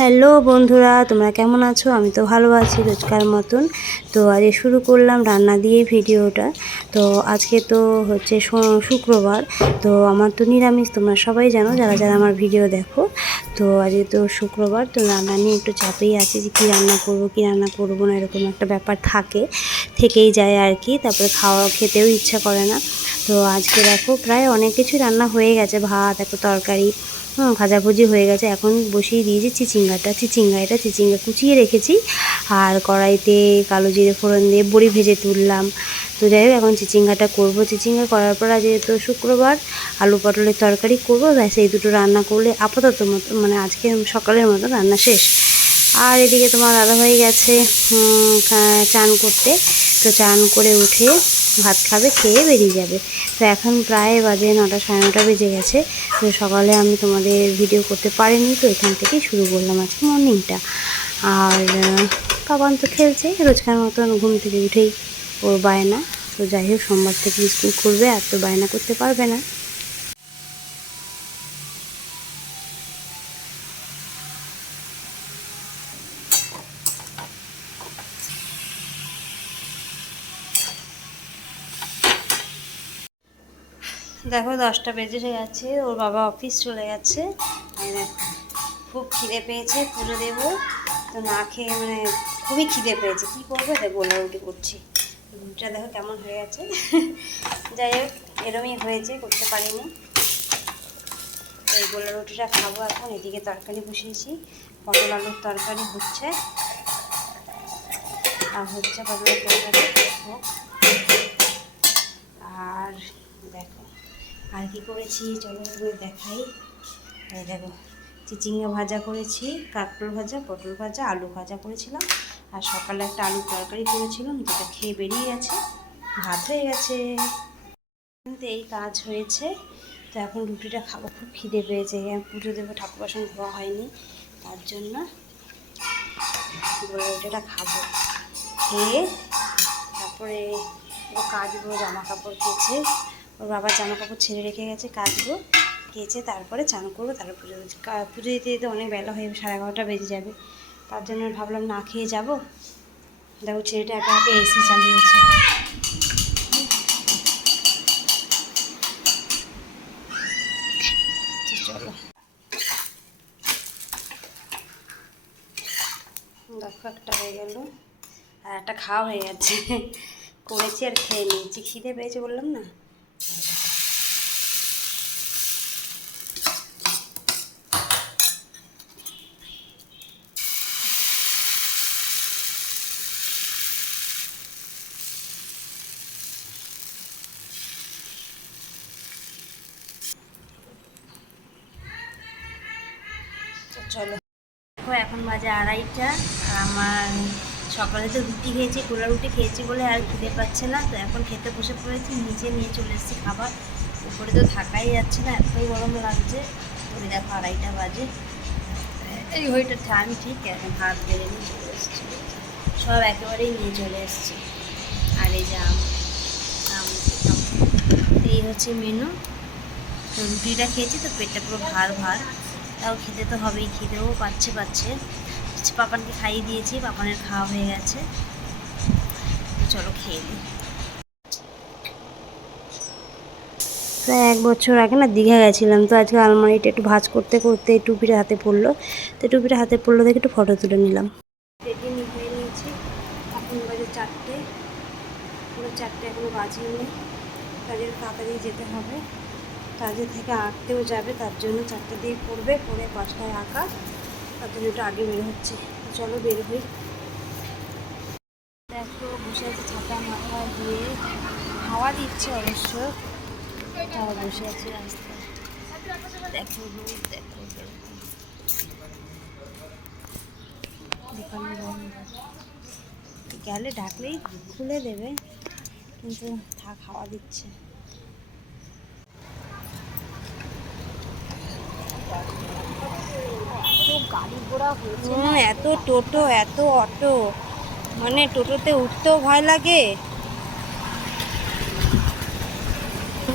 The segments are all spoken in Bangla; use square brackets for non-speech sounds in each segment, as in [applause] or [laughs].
হ্যালো বন্ধুরা, তোমরা কেমন আছো? আমি তো ভালো আছি রোজকার মতন। তো আজ শুরু করলাম রান্না দিয়ে ভিডিওটা। তো আজকে তো হচ্ছে শুক্রবার, তো আমার তো নিরামিষ, তোমরা সবাই জানো, যারা যারা আমার ভিডিও দেখো। তো আজকে তো শুক্রবার, তো রান্না নিয়ে একটু চাপেই আছে যে কী রান্না করব, কী রান্না করব না, এরকম একটা ব্যাপার থাকে, থেকেই যায় আর কি। তারপরে খাওয়া, খেতেও ইচ্ছা করে না। তো আজকে দেখো প্রায় অনেক কিছু রান্না হয়ে গেছে, ভাত একটা তরকারি ভাজাভুজি হয়ে গেছে। এখন বসিয়ে দিয়েছি চিচিঙ্গাটা। চিচিঙ্গা এটা চিচিঙ্গা কুচিয়ে রেখেছি। আর কড়াইতে কালো জিরে ফোড়ন দিয়ে বড়ি ভেজে তুললাম। তো যাই হোক, এখন চিচিঙ্গাটা করব। চিচিঙ্গা করার পর যেহেতু শুক্রবার, আলু পটলের তরকারি করব। ব্যাস, এই দুটো রান্না করলে আপাতত মতো মানে আজকে সকালের মতো রান্না শেষ। আর এদিকে তোমার দাদাভাই গেছে চান করতে। তো চান করে উঠে ভাত খাবে, খেয়ে বেরিয়ে যাবে। তো এখন প্রায় বাজে নটা, সাড়ে নটা বেজে গেছে। তো সকালে আমি তোমাদের ভিডিও করতে পারিনি, তো এখান থেকেই শুরু করলাম আজকে মর্নিংটা আর পাবান তো খেলছে, রোজকার মতন ঘুম থেকে উঠেই ওর বায়না। তো যাই হোক, সোমবার থেকে স্কুল করবে আর তো বায়না করতে পারবে না। দেখো দশটা বেজে হয়ে গেছে ওর বাবা অফিস চলে গেছে। খুব খিদে পেয়েছে, পুজো দেবো। তো না খেয়ে মানে খুবই খিদে পেয়েছে। কী করব? বলে রুটি করছি রুটিটা দেখো কেমন হয়ে গেছে। [laughs] যাই হোক, এরমই হয়েছে, করতে পারিনি। এই গোলা রুটিটা খাব এখন, এদিকে তরকারি বসিয়েছি। পটল আলুর তরকারি হচ্ছে। আর হচ্ছে পটলের তরকারি। আর দেখো। আর কি করেছি? চলো এগুলো দেখাই। এই দেখো, চিচিঙ্গা ভাজা করেছি, কাঁকরোল ভাজা, পটল ভাজা, আলু ভাজা করেছিলাম। আর সকালে একটা আলুর তরকারি করেছিলাম, যেটা খেয়ে বেরিয়ে গেছে। ভাত হয়ে গেছে। কিন্তু এই কাজ হয়েছে। তো এখন রুটিটা খাব। খুব খিদে পেয়েছে। পুজো দেবো ঠাকুর বাসন ধোয়া হয়নি। তার জন্য রুটিটা খাব। খেয়ে তারপরে কাজগুলো জামা কাপড় কেচে ওর বাবা জামা কাপড় ছেড়ে রেখে গেছে, কাচবো, কেচে তারপরে চান করব, তারপর পুজো পুজো দিতে দিতে অনেক বেলা হয়ে সাড়ে এগারোটা বেজে যাবে। তার জন্য ভাবলাম না খেয়ে যাব। দেখো ছেলেটা একা একা এসি চালিয়েছে। চলো দেখো একটা হয়ে গেল। আর একটা খাওয়া হয়ে গেছে। করেছি আর খেয়ে নিয়েছি। খিদে পেয়েছে বললাম না? চলো। দেখো, এখন বাজে আড়াইটা। আমার সকালে তো রুটি খেয়েছি গোলা রুটি খেয়েছি বলে আর খিদে পাচ্ছে না। তো এখন খেতে বসে পড়েছি, নিচে নিয়ে চলে এসেছি খাবার। উপরে তো থাকাই যাচ্ছে না এতই গরম লাগছে। ওই দেখো, আড়াইটা বাজে। এই ঘড়িটা টাইম ঠিক এখন হাত বেড়ে নিয়ে চলে এসেছি। সব একেবারেই নিয়ে চলে এসেছি। আর এই যে এই হচ্ছে মেনু রুটিটা খেয়েছি, তো পেটটা পুরো ভার ভার। তাও খেতে তো হবেই খিদেও পাচ্ছে পাচ্ছে। পাপানকে খাইয়ে দিয়েছি পাপানের খাওয়া হয়ে গেছে। তো চলো খেয়ে নিই প্রায় এক বছর আগে না দীঘা গেছিলাম তো আজকে আলমারিটা একটু ভাজ করতে করতে টুপিটা হাতে পড়ল। তো টুপিটা হাতে পড়ল দেখে একটু ফটো তুলে নিলাম। রেডি হয়ে নিয়েছি এখন বাজে চারটে। পুরো চারটে এখনও বাজেনি কাজের তাড়াতাড়ি যেতে হবে। কাজে থেকে আঁকতেও যাবে, তার জন্য চারটে দিয়ে পড়বে পড়ে পাঁচটায় আঁকা তার জন্য একটু আগে বের হচ্ছে। চলো বের হই। দেখো, বসে আছে ছাতা মাথা দিয়ে। হাওয়া দিচ্ছে অবশ্য। তাও বসে আছে রাস্তায়। দেখো, রোদ, দেখো গেলে ডাকলেই খুলে দেবে, কিন্তু থাক, হাওয়া দিচ্ছে। এত টোটো এত অটো। মানে টোটোতে উঠতেও ভয় লাগে।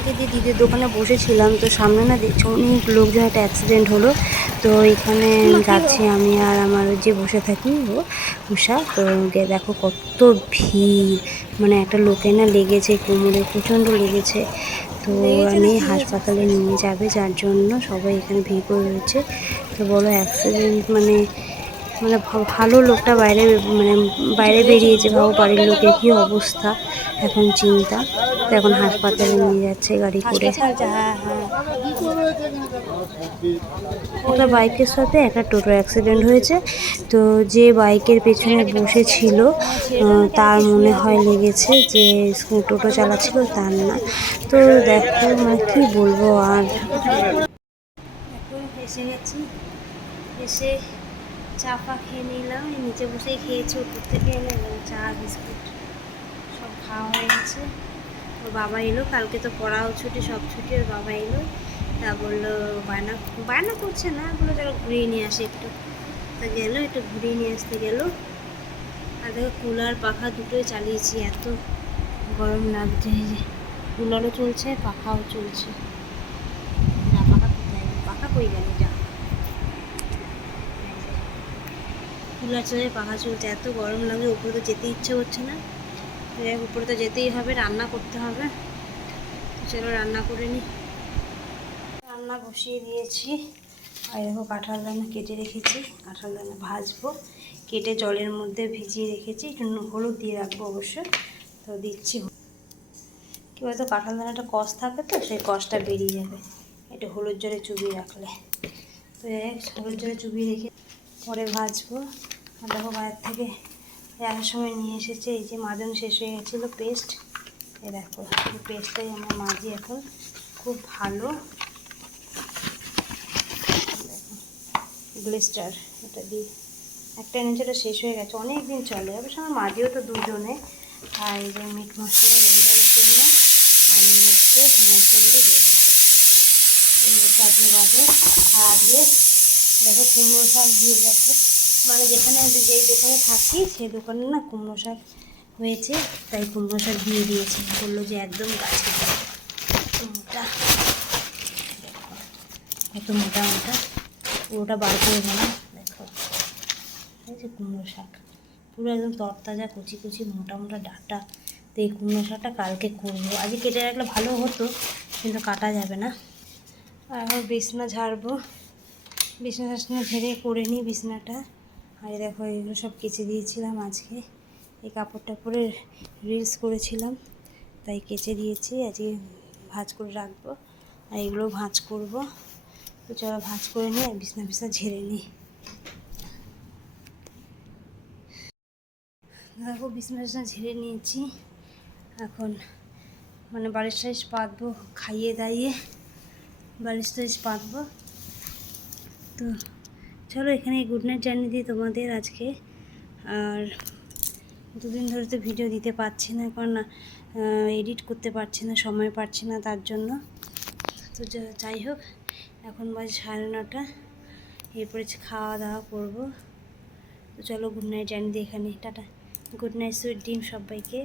দিয়ে দিদির দোকানে বসেছিলাম তো সামনে না দেখছি অনেক লোকজন একটা অ্যাক্সিডেন্ট হলো। তো এখানে যাচ্ছি আমি আর আমার যে বসে থাকি ও উষা। তো দেখো কত ভিড়। মানে একটা লোকে না লেগেছে কোমরে প্রচণ্ড লেগেছে। তো আমি হাসপাতালে নিয়ে যাবে যার জন্য সবাই এখানে ভিড় করে রয়েছে। তো বলো অ্যাক্সিডেন্ট মানে মানে ভালো লোকটা বাইরে মানে বাইরে বেরিয়েছে ভাবো বাড়ির লোকের কী অবস্থা এখন চিন্তা। তো এখন হাসপাতালে নিয়ে যাচ্ছে গাড়ি করে। হ্যাঁ হ্যাঁ। একটা বাইকের সাথে একটা টোটো অ্যাক্সিডেন্ট হয়েছে। তো যে বাইকের পেছনে বসেছিল তার মনে হয় লেগেছে যে টোটো চালাচ্ছিল তার না। তো দেখো মানে কী বলব আর। এসে গেছি। এসে চা ফা খেয়ে নিলাম। নিচে বসেই খেয়েছি উপর থেকে এনে এবং চা, বিস্কুট সব খাওয়া হয়ে গেছে। ওর বাবা এলো, কালকে তো পড়াও ছুটি, সব ছুটি, ওর বাবা এলো। তা বলল, বায়না বায়না করছে না, বলল চলো ঘুরিয়ে নিয়ে আসে একটু। তা গেলো, একটু ঘুরিয়ে নিয়ে আসতে গেলো। আর দেখো কুলার পাখা দুটোই চালিয়েছি, এত গরম লাগছে। কুলারও চলছে, পাখাও চলছে। কই গেল কুলার চলে পাখা চলছে এত গরম লাগে উপরে তো যেতে ইচ্ছে করছে না। উপরে তো যেতেই হবে রান্না করতে হবে। চলো রান্না করে নিই রান্না বসিয়ে দিয়েছি। আর দেখো কাঁঠাল দানা কেটে রেখেছি কাঁঠাল দানা ভাজবো। কেটে জলের মধ্যে ভিজিয়ে রেখেছি একটু হলুদ দিয়ে রাখব অবশ্যই তো দিচ্ছি। কী বলতো কাঁঠাল দানাটা কষ থাকে তো সেই কষটা বেরিয়ে যাবে। একটু হলুদ জলে চুবিয়ে রাখলে। তো এক হলুদ জলে চুবিয়ে রেখে পরে ভাজবো। আর দেখো বাইরে থেকে আসার সময় নিয়ে এসেছে, এই যে মাজন শেষ হয়ে গেছিল পেস্ট। এ দেখো, এই পেস্টটাই আমরা মাজি এখন। খুব ভালো। গ্লিস্টার, এটা দিয়ে। একটা এনেছিটা শেষ হয়ে গেছে। অনেক দিন চলে, অবশ্য আমার মাঝেও তো দুজনে। আর এই যে মিট মশলা রবিবারের জন্য আমি হচ্ছে মৌসুমি দেবো এই হচ্ছে আজকে বাজে আর আজকে দেখো, কুমড়ো শাক। দিয়ে গেছে মানে যেখানে যেই দোকানে থাকি সেই দোকানে না কুমড়ো শাক হয়েছে তাই কুমড়ো শাক দিয়ে দিয়েছে বলল যে একদম গাছে মোটা। কত মোটা মোটা পুরোটা বার করে দিলাম দেখো এই যে কুমড়ো শাক। পুরো একদম তরতাজা কুচি কুচি মোটা মোটা ডাটা। তো এই কুমড়ো শাকটা কালকে করব। আজকে কেটে রাখলে ভালো হতো, কিন্তু কাটা যাবে না। আর এখন বিছনা ঝাড়বো। বিছনা টাছনা ঝেড়ে করে নিই বিছনাটা। আর দেখো, এগুলো সব কেচে দিয়েছিলাম আজকে। এই কাপড়টা টাপড়ে রিলস করেছিলাম, তাই কেচে দিয়েছি। আজকে ভাঁজ করে রাখব। আর এগুলো ভাঁজ করব। তো চলো ভাঁজ করে নিই আর বিছনা বিছনা ঝেড়ে নিই। দেখো, বিছনা বিছনা ঝেড়ে নিয়েছি। এখন মানে বাড়ির সাইজ পাতবো, খাইয়ে দাইয়ে। বাড়ির সাইজ পাতবো। তো চলো এখানে গুড নাইট জানিয়ে দিই তোমাদের আজকে। আর দুদিন ধরে তো ভিডিও দিতে পারছি না কারণ এডিট করতে পারছি না, সময় পাচ্ছি না তার জন্য। তো যাই হোক, এখন বাজে সাড়ে নটা। এরপরে খাওয়া দাওয়া করব। তো চলো গুড নাইট জানিয়ে দিই এখানে। টাটা। গুড নাইট, সুইট ডিম সবাইকে।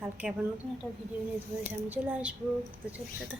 কালকে আবার নতুন একটা ভিডিও নিয়ে তোমাদের সামনে চলে আসব। তো চলো, টাটা।